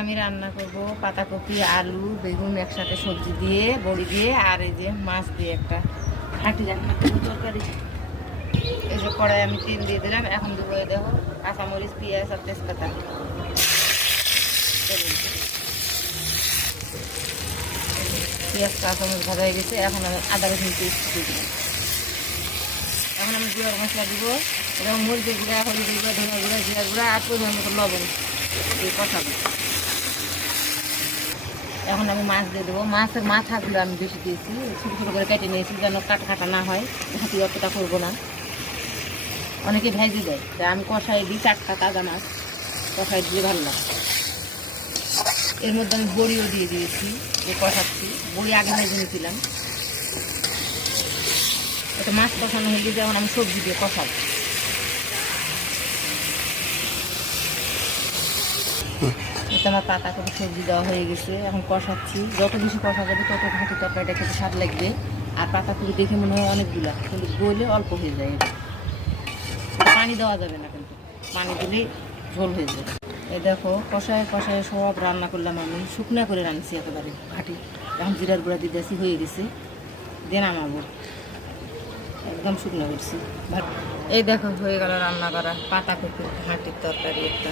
আমি রান্না করব পাতাকপি, আলু, বেগুন একসাথে সবজি দিয়ে, বড়ি দিয়ে, আর এই যে মাছ দিয়ে একটা ঘাঁটি রান্না করবো তরকারি। এই যে কড়াই আমি তেল দিয়ে দিলাম, এখন দেবো দেখো কাঁচামরিচ, পেঁয়াজ আর তেজপাতা। পেঁয়াজ কাঁচামরিচ ভাজা হয়ে গেছে, এখন আমি আদা রসুন পেস্ট দিয়ে দিলাম। এখন আমি গুঁড়া মশলা দিব, এবং মরিচের গুঁড়া, হলুদের গুঁড়া, ধনিয়া গুঁড়া, জিরা গুঁড়া আর পরিমাণ মতো লবণ দিয়ে কষাবো। এখন আমি মাছ দিয়ে দেবো। মাছের মাথাগুলো আমি বেশি দিয়েছি, ছোটো ছোটো করে কেটে নিয়েছি যেন কাটা না হয়। হাতি অতটা করবো না, অনেকে ভেজে দেয়, তাই আমি কষাই দিই। 4টা তাজা মাছ কষাই দিয়ে ভালো লাগে। এর মধ্যে আমি বড়িও দিয়ে দিয়েছি, কষাচ্ছি। বড়ি আগে ভেজে নিয়েছিলাম। এটা মাছ কষানো হয়ে গেছে, এখন আমি সবজি দিয়ে কষাবো। এটা আমার পাতাকপি সবজি দেওয়া হয়ে গেছে, এখন কষাচ্ছি। যত বেশি কষা যাবে তত ঘাঁটি তরকারিটা খেতে স্বাদ লাগবে। আর পাতাকপি দেখে মনে হয় অনেকগুলা, কিন্তু গলে অল্প হয়ে যায়। পানি দেওয়া যাবে না, কিন্তু পানি দিলেই ঝোল হয়ে যাবে। এই দেখো কষায় কষায় সব রান্না করলাম, আমি শুকনো করে রাঁধছি একেবারে ঘাঁটি। এখন জিরার গুঁড়া দিতেছি, হয়ে গেছে, দিয়ে নামাবো। একদম শুকনো করছি। এই দেখো হয়ে গেল রান্না করা পাতাকপির ঘাঁটির তরকারি একটা।